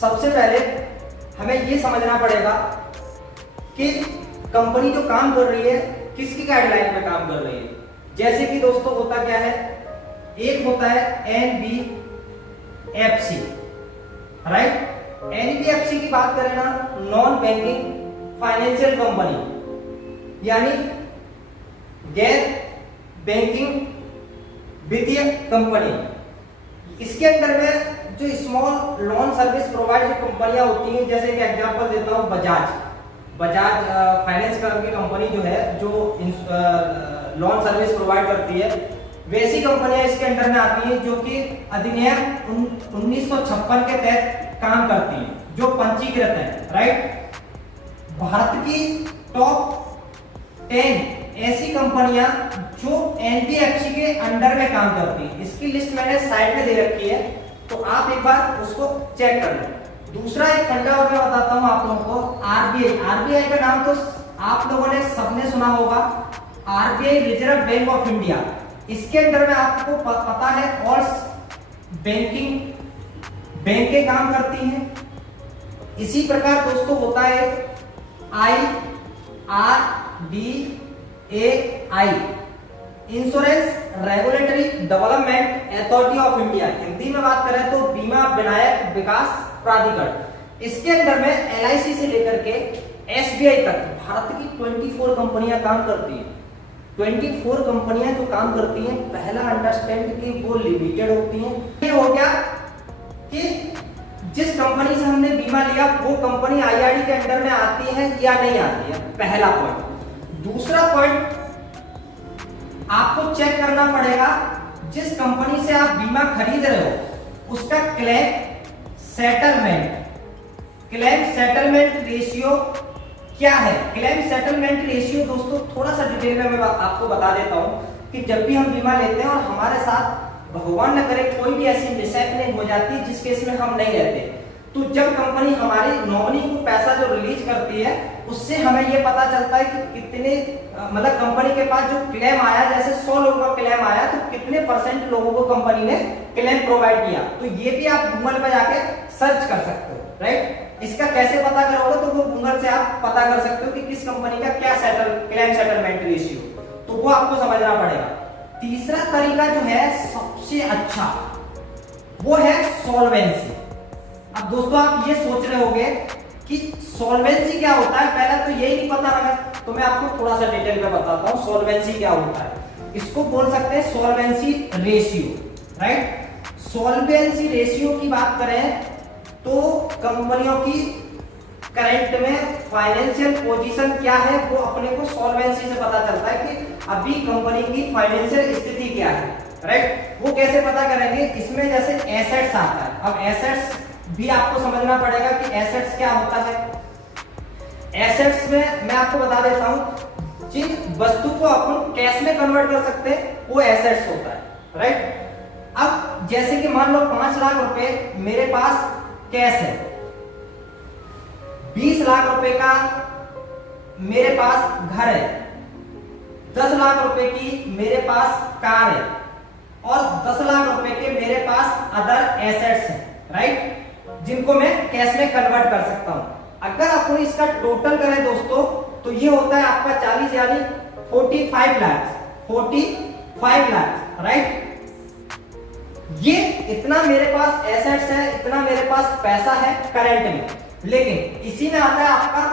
सबसे पहले हमें ये समझना पड़ेगा कि कंपनी जो काम कर रही है किसकी गाइडलाइन पे काम कर रही है। जैसे कि दोस्तों होता क्या है, एक होता है NBFC, राइट। NBFC की बात करें ना, नॉन बैंकिंग फाइनेंशियल कंपनी, यानी गैर बैंकिंग वित्तीय कंपनी। इसके अंदर में जो स्मॉल लोन सर्विस प्रोवाइड कंपनियां होती हैं, जैसे कि एग्जांपल देता हूं बजाज फाइनेंस की कंपनी जो है, जो लोन सर्विस प्रोवाइड करती है, वैसी कंपनियां इसके अंडर में आती हैं जो कि अधिनियम 1956 के तहत काम करती हैं, जो पंजीकृत है, राइट। भारत की टॉप 10 ऐसी कंपनियां जो NBFC के अंडर में काम करती हैं, इसकी लिस्ट मैंने साइड में दे रखी है, तो आप एक बार उसको चेक कर लें। दूसरा एक फंडा और मैं बताता हूं आप लोगों को, RBI का नाम तो आप लोगों ने सबने सुना होगा, RBI reserve bank of India. इसके अंदर में आपको पता है और बैंकें काम करती हैं। इसी प्रकार दोस्तों होता है IRDAI, insurance regulatory development authority of India, Hindi में बात करें तो बीमा विनायक विकास प्राधिकरण। इसके अंदर में LIC से लेकर के SBI तक भारत की 24 कंपनियां काम करती हैं। 24 कंपनियां जो काम करती हैं, पहला अंडरस्टैंड कि वो लिमिटेड होती हैं। ये हो गया कि जिस कंपनी से हमने बीमा लिया वो कंपनी IRD के अंडर में आती है या नहीं आती है, पहला पॉइंट। दूसरा पॉइंट आपको चेक करना पड़ेगा, जिस कंपनी से आप बीमा खरीद रहे हो उसका क्लेम सेटलमेंट रेशियो क्या है। क्लेम सेटलमेंट रेशियो दोस्तों थोड़ा सा डिटेल में मैं आपको बता देता हूं कि जब भी हम बीमा लेते हैं और हमारे साथ भगवान न करे कोई भी ऐसी मिसहैपनिंग हो जाती है जिस केस में हम नहीं रहते, तो जब कंपनी हमारी नॉमिनी को पैसा जो रिलीज करती है, उससे हमें ये पता चलता है कि कितने मतलब कंपनी के पास जो क्लेम आया, जैसे 100 लोगों का क्लेम आया तो कितने % लोगों को कंपनी ने क्लेम प्रोवाइड किया। तो ये भी आप गूगल पे जाके सर्च कर सकते हो, राइट। इसका कैसे पता करोगे, तो वो गूगल से आप पता कर सकते हो कि किस कंपनी का क्या क्लेम सेटलमेंट रेशियो, तो वो आपको समझना पड़ेगा। तीसरा तरीका जो है सबसे अच्छा, वो है सॉल्वेंसी। अब दोस्तों आप ये सोच रहे होंगे कि सॉल्वेंसी क्या होता है, पहले तो यही नहीं पता लगा, तो मैं आपको थोड़ा सा डिटेल में बताता हूं सॉल्वेंसी क्या होता है। इसको बोल सकते हैं solvency ratio, right. Solvency ratio की बात करें तो कंपनियों की करंट में फाइनेंशियल पोजीशन क्या है, वो अपने को सॉल्वेंसी से पता चलता है कि अभी कंपनी की फाइनेंशियल स्थिति क्या है, राइट। वो कैसे पता करेंगे, इसमें जैसे एसेट्स आता है। अब एसेट्स भी आपको समझना पड़ेगा कि एसेट्स क्या होता है। एसेट्स में मैं आपको बता देता हूं, जिन वस्तु को अपन कैश में कन्वर्ट कर सकते हैं वो एसेट्स होता है, राइट। अब जैसे कि मान लो 5 लाख रुपए मेरे पास कैश है, 20 लाख रुपए का मेरे पास घर है, 10 लाख रुपए की मेरे पास कार है और 10 लाख रुपए के मेरे पास अदर एसेट्स हैं, राइट, जिनको मैं कैश में कन्वर्ट कर सकता हूं। अगर अपन इसका टोटल करें दोस्तों तो ये होता है आपका 40 यानी 45 लाख, राइट। ये इतना मेरे पास एसेट्स है, इतना मेरे पास पैसा है करंट में। लेकिन इसी में आता है आपका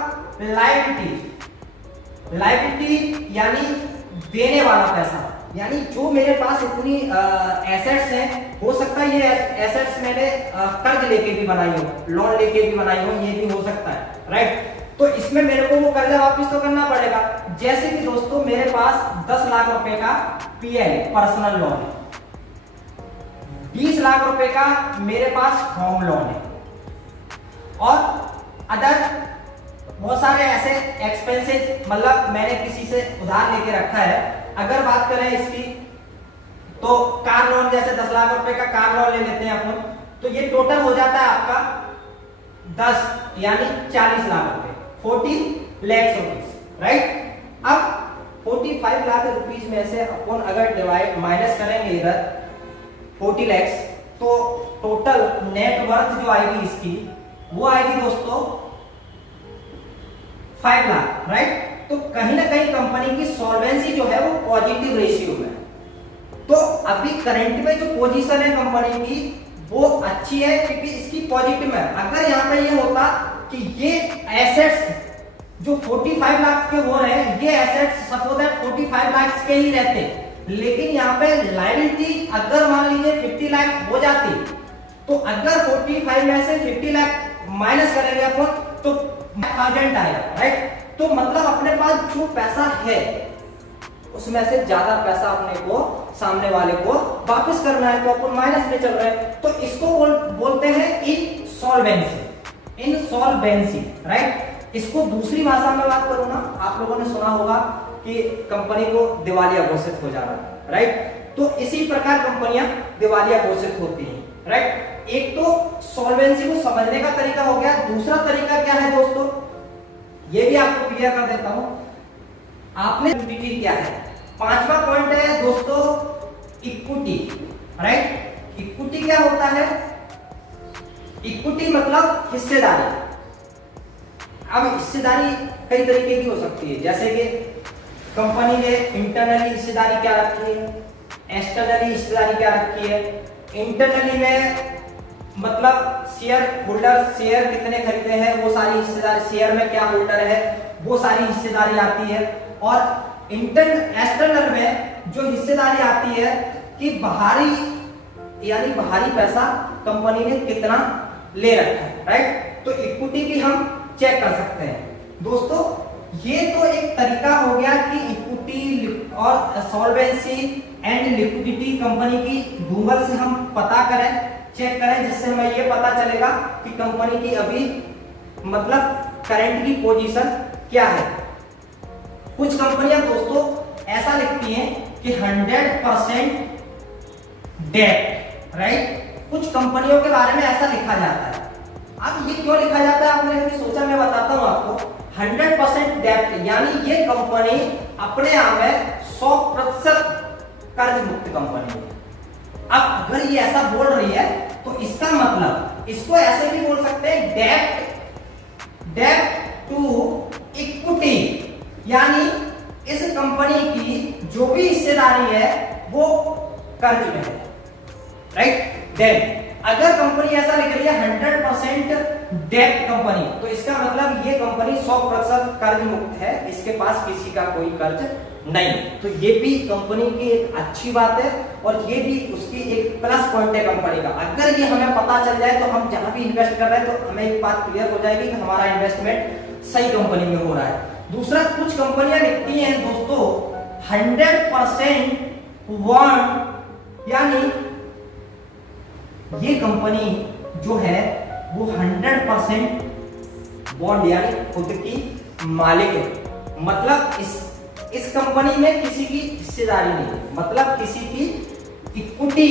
लायबिलिटी यानी देने वाला पैसा, यानी जो मेरे पास इतनी एसेट्स हैं, हो सकता है ये एसेट्स मैंने कर्ज लेके भी बनाई हो, लोन लेके भी बनाई हो, ये भी हो सकता है, राइट। तो इसमें मेरे को वो कर्जा वापस तो करना पड़ेगा। जैसे कि दोस्तों मेरे पास 10 लाख रुपए का PL पर्सनल लोन है, 20 लाख रुपए का मेरे पास होम लोन है और अदर बहुत सारे ऐसे एक्सपेंसेस, मतलब मैंने किसी से उधार लेके रखा है। अगर बात करें इसकी तो कार लोन, जैसे 10 लाख रुपए का कार लोन ले लेते हैं अपन, तो ये टोटल हो जाता है आपका 10 यानी 40 लाख रुपए, 40 लाख रुपीज, राइट। अब 45 लाख रुपीज में से अपन अगर डिवाइड माइनस करेंगे इधर 40 लाख, तो टोटल नेट वर्थ जो आएगी इसकी वो आएगी दोस्तों 5 लाख, राइट। तो कहीं ना कहीं कंपनी की सॉल्वेंसी जो है वो पॉजिटिव रेशियो में। तो अभी करंट में जो पोजीशन है कंपनी की वो अच्छी है क्योंकि इसकी पॉजिटिव है। अगर यहाँ पे ये होता कि ये एसेट्स जो 45 लाख के हो रहे हैं, ये एसेट्स सपोज दैट 45 लाख के ही रहते, लेकिन यहाँ पे लायबिलिटी अगर मान लीजिए 50 लाख हो जाती, तो अगर 45 में से 50 लाख माइनस करेंगे अपन तो 1000 आएगा, राइट। तो मतलब अपने पास जो पैसा है उसमें से ज्यादा पैसा अपने को सामने वाले को वापस करना है, तो अपन माइनस में चल रहे हैं, तो इसको बोलते हैं इनसॉल्वेंसी, इनसॉल्वेंसी, राइट। इसको दूसरी भाषा में बात करूं ना, आप लोगों ने सुना होगा कि कंपनी को दिवालिया घोषित हो जाना, राइट। तो इसी प्रकार कंपनियां दिवालिया घोषित होती हैं, राइट। एक तो सॉल्वेंसी को समझने का तरीका हो गया, दूसरा तरीका क्या है दोस्तों, ये भी आपको क्लियर कर देता हूं। आपने लिक्विडिटी क्या है, पांचवा पॉइंट है दोस्तों इक्विटी, राइट। इक्विटी क्या होता है, इक्विटी मतलब हिस्सेदारी। अब हिस्सेदारी कई तरीके की हो सकती है, जैसे कि कंपनी ने इंटरनली हिस्सेदारी क्या रखी है, एक्सटर्नली हिस्सेदारी क्या रखी है। इंटरनली में मतलब शेयर होल्डर शेयर कितने खरीदे हैं वो सारी हिस्सेदारी, शेयर में क्या होल्डर है वो सारी हिस्सेदारी आती है। और एक्सटर्नल में जो हिस्सेदारी आती है कि बाहरी यानी बाहरी पैसा कंपनी ने कितना ले रखा है, राइट। तो इक्विटी भी हम चेक कर सकते हैं दोस्तों। ये तो एक तरीका हो गया कि इक्विटी और सॉल्वेंसी एंड लिक्विडिटी कंपनी की गूगल से हम पता करें, चेक करें, जिससे हमें ये पता चलेगा कि कंपनी की अभी मतलब करंट की पोजीशन क्या है। कुछ कंपनियां दोस्तों ऐसा लिखती हैं कि 100% डेट, राइट। कुछ कंपनियों के बारे में ऐसा लिखा जाता है। अब ये क्यों लिखा जाता है आपने कभी सोचा, मैं बताता हूं आपको। 100% डेट यानी ये कंपनी अपने आप में 100% कर्ज मुक्त कंपनी है। अब अगर ये ऐसा बोल रही है तो इसका मतलब इसको ऐसे भी बोल सकते हैं डेट टू इक्विटी, यानी इस कंपनी की जो भी हिस्सेदारी है वो कर्ज में है, राइट। देन अगर कंपनी ऐसा लिख रही है 100% डेट कंपनी, तो इसका मतलब ये कंपनी 100% कर्ज मुक्त है, इसके पास किसी का कोई कर्ज नहीं। तो ये भी कंपनी की एक अच्छी बात है और ये भी उसकी एक प्लस पॉइंट है कंपनी का। अगर ये हमें पता चल जाए तो हम जहां भी इन्वेस्ट कर रहे हैं तो हमें एक बात क्लियर हो जाएगी कि हमारा इन्वेस्टमेंट सही कंपनी में हो रहा है। दूसरा, कुछ कंपनियां लिखती हैं दोस्तों 100% बॉन्ड, यानी ये कंपनी जो है वो 100% बॉन्ड यानी खुद की मालिक है। मतलब इस कंपनी में किसी की हिस्सेदारी नहीं है, मतलब किसी की इक्विटी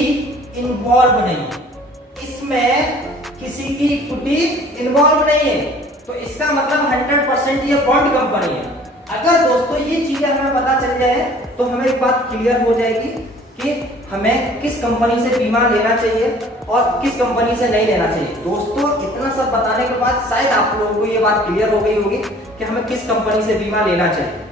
इन्वॉल्व नहीं है, इसमें किसी की इक्विटी इन्वॉल्व नहीं है। तो इसका मतलब 100% ये बॉन्ड कंपनी है। अगर दोस्तों ये चीजें हमें पता चल जाए तो हमें एक बात क्लियर हो जाएगी कि हमें किस कंपनी से बीमा लेना चाहिए और किस कंपनी से नहीं लेना चाहिए। दोस्तों इतना सब बताने के बाद शायद आप लोगों को ये बात क्लियर हो गई होगी कि हमें किस कंपनी से बीमा लेना चाहिए।